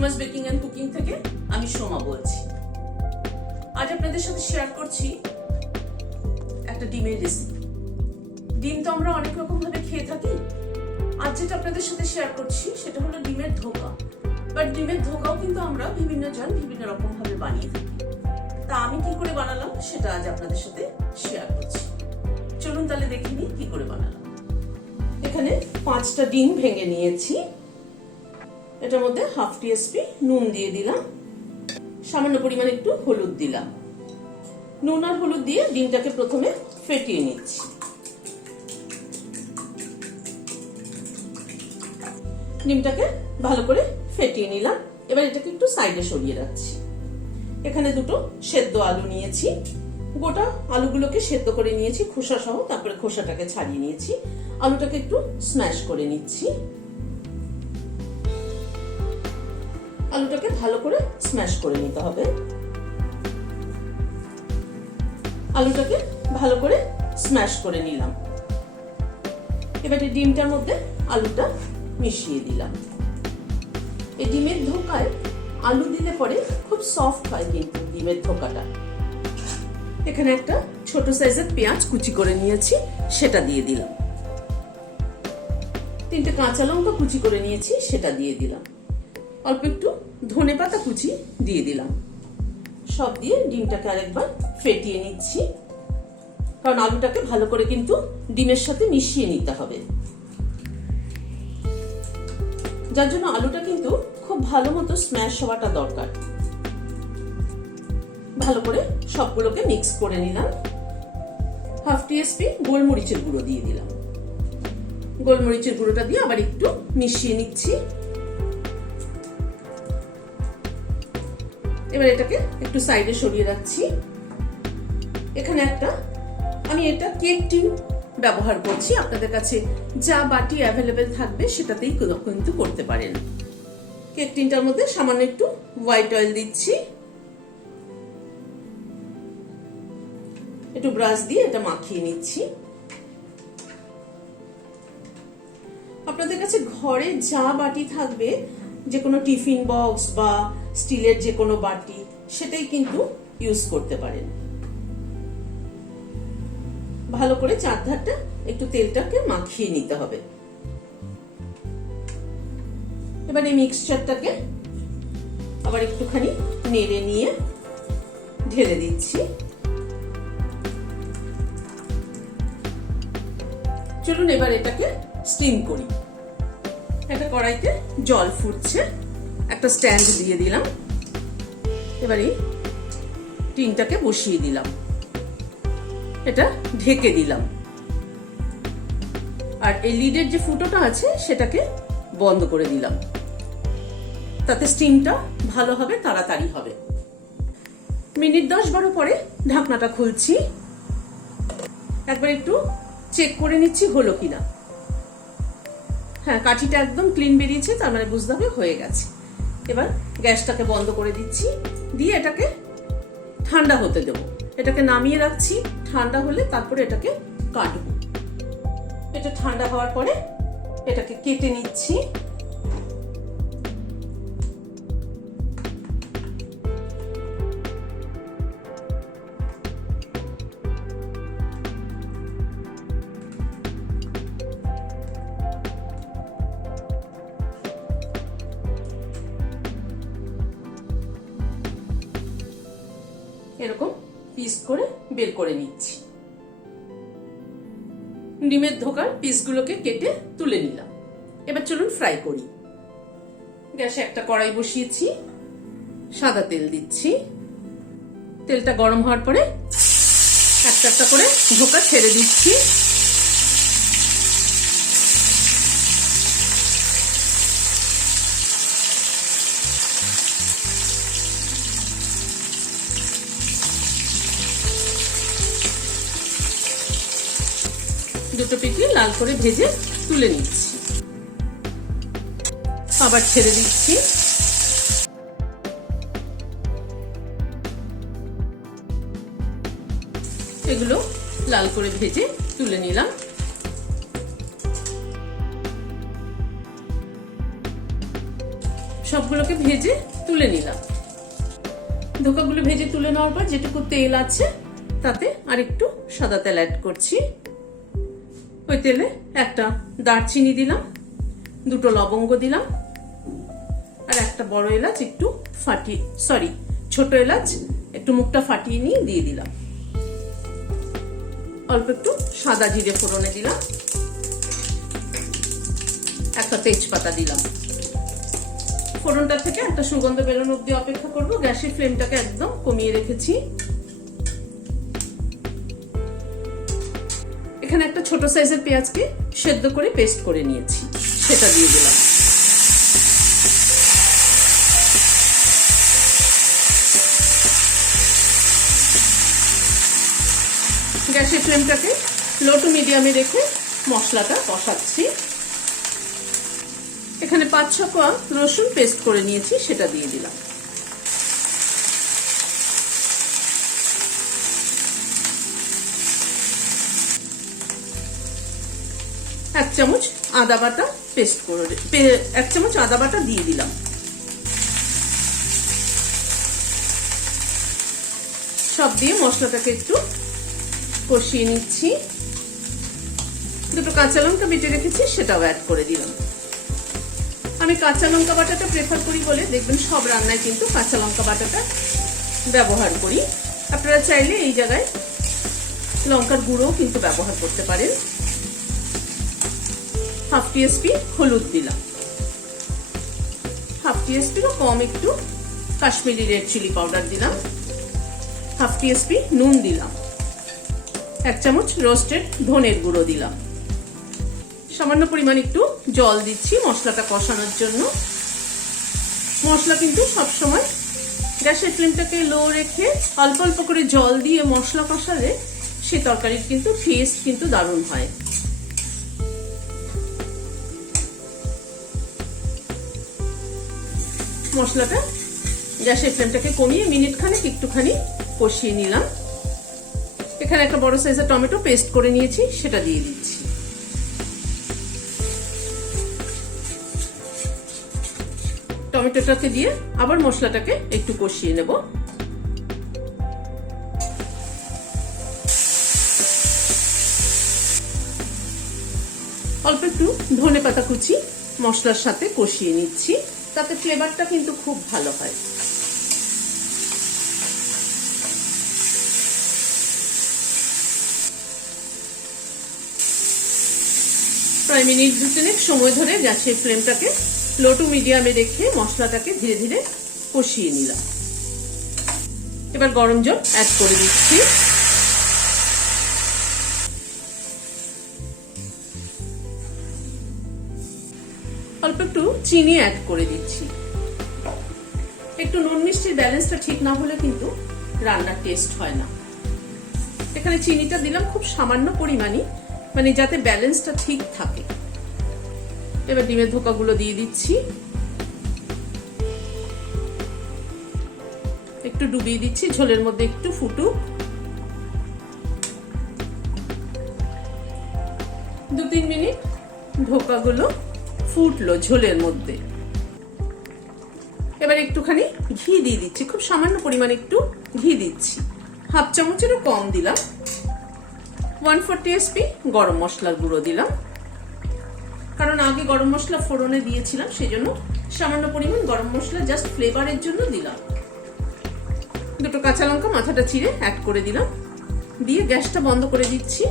Soma's baking and cooking থেকে আমি সোমা বলছি। আজ আপনাদের সাথে শেয়ার করছি একটা ডিমের রেসিপি। ডিম তো আমরা অনেক রকম ভাবে খেয়ে থাকি। আজ যেটা আপনাদের সাথে শেয়ার করছি সেটা হলো ডিমের ধোকা। বাট ডিমের ধোকাও কিন্তু আমরা বিভিন্ন রকম ভাবে বানিয়ে থাকি। তা আমি কি করে বানালাম সেটা আজ আপনাদের সাথে শেয়ার করছি। চলুন তাহলে দেখে নিই কি করে বানালাম। এখানে 5টা ডিম ভেঙে নিয়েছি। এটার মধ্যে হাফ টিস্পুন নুন দিয়ে দিলাম, সামান্য পরিমাণে একটু হলুদ দিলাম। নুন আর হলুদ দিয়ে ডিমটাকে প্রথমে ফেটিয়ে নিচ্ছি। ডিমটাকে ভালো করে ফেটিয়ে নিলাম। এবার এটাকে একটু সাইডে সরিয়ে রাখছি। এখানে দুটো সেদ্ধ আলু নিয়েছি। গোটা আলুগুলোকে সেদ্ধ করে নিয়েছি খোসা সহ, তারপরে খোসাটাকে ছাড়িয়ে নিয়েছি। আলুটাকে একটু স্ম্যাশ করে নিচ্ছি। আলুটাকে ভালো করে স্ম্যাশ করে নিতে হবে। আলুটাকে ভালো করে স্ম্যাশ করে নিলাম। এবারে ডিমটার মধ্যে আলুটা মিশিয়ে দিলাম। এই ডিমের ধোকায় আলু দিলে পরে খুব সফট হয় কিন্তু ডিমের ধোকাটা। এখানে একটা ছোট সাইজের পেঁয়াজ কুচি করে নিয়েছি, সেটা দিয়ে দিলাম। 3টে কাঁচা লঙ্কা কুচি করে নিয়েছি, সেটা দিয়ে দিলাম। অল্প একটু ধনেপাতা কুচি দিয়ে দিলাম। সব দিয়ে ডিমটাকে আরেকবার ফেটিয়ে নিচ্ছি, কারণ আলুটাকে ভালো করে কিন্তু ডিমের সাথে মিশিয়ে নিতে হবে। যার জন্য আলুটা কিন্তু খুব ভালো মতো স্ম্যাশ হওয়াটা দরকার। ভালো করে সবগুলোকে মিক্স করে নিলাম। হাফ টিস্পুন গোলমরিচের গুঁড়ো দিয়ে দিলাম। গোলমরিচের গুঁড়োটা দিয়ে আবার একটু মিশিয়ে নিচ্ছি। এবার এটাকে একটু সাইডে সরিয়ে রাখছি। এখানে আমি এটা কেক টিন ব্যবহার করছি। আপনাদের কাছে যা বাটি অ্যাভেলেবেল থাকবে সেটাতেই কিন্তু করতে পারেন। কেক টিনটার মধ্যে সামান্য একটু হোয়াইট অয়েল দিচ্ছি। একটু ব্রাশ দিয়ে এটা মাখিয়ে নিচ্ছি। আপনাদের কাছে ঘরে যা বাটি থাকবে, যে কোনো টিফিন বক্স বা স্টিলের যে কোনো বাটি, সেটাই কিন্তু ইউজ করতে পারেন। ভালো করে চারধারটা একটু তেলটাকে মাখিয়ে নিতে হবে। এবার এই মিক্সচারটাকে আবার একটুখানি নেড়ে নিয়ে ঢেলে দিচ্ছি। চলুন এবার এটাকে স্টিম করি। একটা কড়াইতে জল ফুটছে, একটা স্ট্যান্ড দিয়ে দিলাম। এবারে টিনটাকে বসিয়ে দিলাম, এটা ঢেকে দিলাম। আর এই লিডের যে ফুটোটা আছে সেটাকে বন্ধ করে দিলাম, তাতে স্টিমটা ভালো হবে, তাড়াতাড়ি হবে। মিনিট 10-12 পরে ঢাকনাটা খুলছি। একবার একটু চেক করে নিচ্ছি হলো কিনা। হ্যাঁ, কাঠিটা একদম ক্লিন বেরিয়েছে, তার মানে বুঝতে হবে হয়ে গেছে। এবার গ্যাসটাকে বন্ধ করে দিচ্ছি, দিয়ে এটাকে ঠান্ডা হতে দেবো। এটাকে নামিয়ে রাখছি, ঠান্ডা হলে তারপরে এটাকে কাটবো। এটা ঠান্ডা হওয়ার পরে এটাকে কেটে নিচ্ছি। এরকম পিস করে বের করে নিচ্ছি। ডিমের ধোকার পিসগুলোকে কেটে তুলে নিলাম। এবার চলুন ফ্রাই করি। গ্যাসে একটা কড়াই বসিয়েছি, সাদা তেল দিচ্ছি। তেলটা গরম হওয়ার পরে একটা একটা করে ধোকা ছেড়ে দিচ্ছি। দুটো পিঠে লাল করে ভেজে তুলে নিচ্ছি। আবার ছেড়ে দিচ্ছি। এগুলো লাল করে ভেজে তুলে নিলাম। সবগুলোকে ভেজে তুলে নিলাম। ধোকাগুলো ভেজে তুলে নেওয়ার পর যেটুকু তেল আছে তাতে আর একটু সাদা তেল অ্যাড করছি। ওই তেলে একটা দারচিনি দিলাম, দুটো লবঙ্গ দিলাম, আর একটা বড় এলাচ একটু ছোট এলাচ একটু মুখটা ফাটিয়ে নিয়ে দিয়ে দিলাম। অল্প একটু সাদা জিরে ফোড়নে দিলাম, একটা তেজপাতা দিলাম। ফোড়নটা থেকে একটা সুগন্ধ বেরোনো অব্দি অপেক্ষা করব। গ্যাসের ফ্লেমটাকে একদম কমিয়ে রেখেছি। এখানে একটা ছোট সাইজের পেঁয়াজকে সেদ্ধ করে পেস্ট করে নিয়েছি, সেটা দিয়ে দিলাম। গ্যাসের ফ্লেমটাকে লো টু মিডিয়ামে রেখে মশলাটা কষাচ্ছি। এখানে 5-6 কোয়া রসুন পেস্ট করে নিয়েছি, সেটা দিয়ে দিলাম। এক চামচ আদা বাটা দিয়ে দিলাম। সব দিয়ে মশলাটাকে একটু কষিয়ে নিচ্ছি। দুটো কাঁচা লঙ্কা বেটে রেখেছি, সেটাও অ্যাড করে দিলাম। আমি কাঁচা লঙ্কা বাটাটা প্রেফার করি বলে দেখবেন সব রান্নায় কিন্তু কাঁচা লঙ্কা বাটাটা ব্যবহার করি। আপনারা চাইলে এই জায়গায় লঙ্কার গুঁড়োও কিন্তু ব্যবহার করতে পারেন। হাফ টিস্পুন হলুদ দিলাম, হাফ টিস্পুনও কম একটু কাশ্মীরি রেড চিলি পাউডার দিলাম, হাফ টিস্পুন নুন দিলাম, 1 চামচ রোস্টেড ধনের গুঁড়ো দিলাম। সামান্য পরিমাণ একটু জল দিচ্ছি মশলাটা কষানোর জন্য। মশলা কিন্তু সবসময় গ্যাসের ফ্লেমটাকে লো রেখে অল্প অল্প করে জল দিয়ে মশলা কষালে সে তরকারির কিন্তু টেস্ট কিন্তু দারুণ হয়। মশলাটা গ্যাসের ফ্লেমটাকে কমিয়ে মিনিট খানেক একটুখানি কষিয়ে নিলাম। এখানে একটা বড় সাইজের টমেটো পেস্ট করে নিয়েছি, সেটা দিয়ে দিচ্ছি। টমেটোটাকে দিয়ে আবার মশলাটাকে একটু কষিয়ে নেব। অল্প একটু ধনেপাতা কুচি মশলার সাথে কষিয়ে নিচ্ছি, তাতে ফ্লেভারটা কিন্তু খুব ভালো হয়। প্রায় মিনিট 2-3 সময় ধরে গ্যাসের ফ্লেমটাকে লো টু মিডিয়ামে রেখে মশলাটাকে ধীরে ধীরে কষিয়ে নিলাম। এবার গরম জল অ্যাড করে দিচ্ছি। অল্প একটু চিনি অ্যাড করে দিচ্ছি। একটু নুন মিষ্টির ব্যালেন্সটা ঠিক না হলে কিন্তু রান্নার টেস্ট হয় না। এখানে চিনিটা দিলাম খুব সামান্য পরিমাণই, মানে যাতে ব্যালেন্সটা ঠিক থাকে। এবার ডিমের ধোকাগুলো দিয়ে দিচ্ছি, একটু ডুবিয়ে দিচ্ছি ঝোলের মধ্যে, একটু ফুটুক। 2-3 মিনিট ধোকাগুলো ফুটলো ঝোলের মধ্যে। এবার একটুখানি ঘি দিয়ে দিচ্ছি, খুব সামান্য পরিমাণে একটু ঘি দিচ্ছি, হাফ চামচেরও কম দিলাম। 1/4 টিস্পুন গরম মশলার গুঁড়ো দিলাম, কারণ আগে গরম মশলা ফোড়নে দিয়েছিলাম, সেজন্য সামান্য পরিমাণ গরম মশলা জাস্ট ফ্লেভারের জন্য দিলাম। দুটো কাঁচা লঙ্কা মাথাটা চিড়ে অ্যাড করে দিলাম, দিয়ে গ্যাসটা বন্ধ করে দিচ্ছি,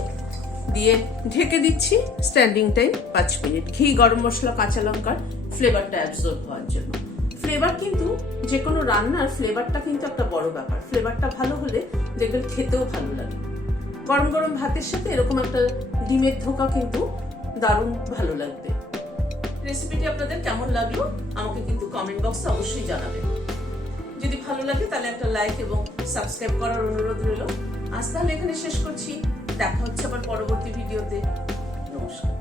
দিয়ে ঢেকে দিচ্ছি স্ট্যান্ডিং টাইম 5 মিনিট। ঘি, গরম মশলা, কাঁচা লঙ্কার ফ্লেভারটা অ্যাবজর্ব হওয়ার জন্য। ফ্লেভার কিন্তু যে কোনো রান্নার ফ্লেভারটা কিন্তু একটা বড় ব্যাপার। ফ্লেভারটা ভালো হলে দেখবেন খেতেও ভালো লাগে। গরম গরম ভাতের সাথে এরকম একটা ডিমের ধোকা কিন্তু দারুণ ভালো লাগবে। রেসিপিটি আপনাদের কেমন লাগলো আমাকে কিন্তু কমেন্ট বক্সে অবশ্যই জানাবেন। যদি ভালো লাগে তাহলে একটা লাইক এবং সাবস্ক্রাইব করার অনুরোধ রইল। আজ তাহলে এখানে শেষ করছি, দেখা হচ্ছে আবার পরবর্তী ভিডিওতে। নমস্কার।